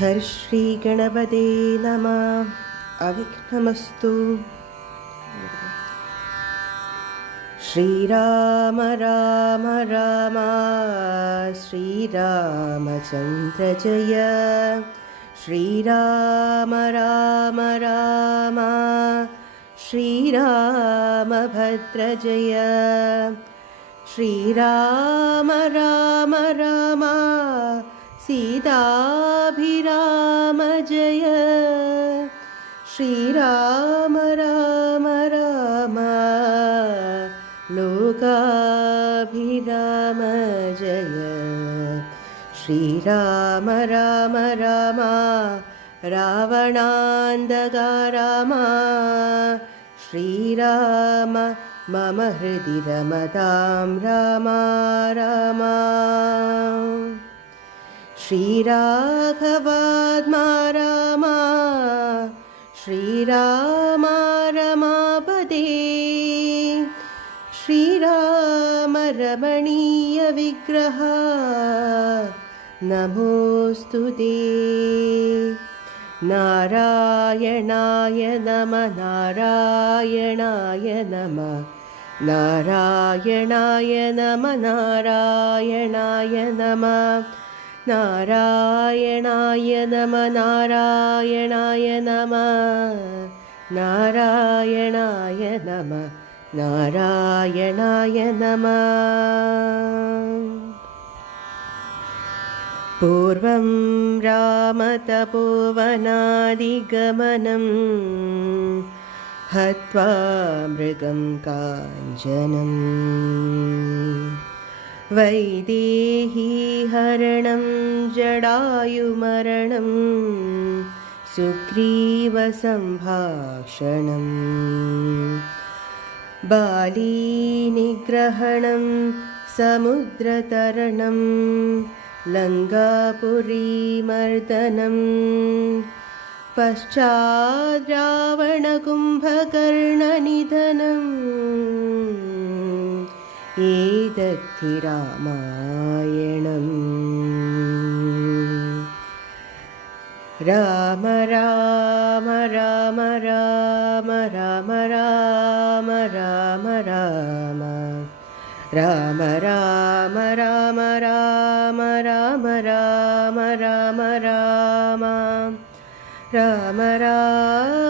हर्श्री गणपते नमः। अविघ्नमस्तु। श्रीराम राम राम श्रीरामचन्द्र जय। श्रीराम राम राम श्रीरामभद्र जय। श्रीराम राम राम सीताभिराम जय। श्रीराम राम राम लोकाभिराम जय। श्रीराम राम राम रावणान्धका राम। श्रीराम मम हृदि रमतां राम राम। श्रीराघवात्मा राम श्रीराम रमापदे। श्रीराम रमणीय विग्रह नमोऽस्तु ते। नारायणाय नमः नारायणाय नमः नारायणाय नमः नारायणाय नमः नारायणाय नमः नारायणाय नमः नारायणाय नमः नारायणाय नमः। पूर्वं रामतपोवनादिगमनं हत्वा मृगं काञ्चनं। वैदेहीहरणं जडायुमरणं सुग्रीवसम्भाषणं। बालीनिग्रहणं समुद्रतरणं लङ्कापुरीमर्दनं। पश्चाद्रावणकुम्भकर्णनिधनम् एतद्धि रामायणम्। राम राम राम राम राम राम राम राम राम राम राम राम राम राम राम राम राम राम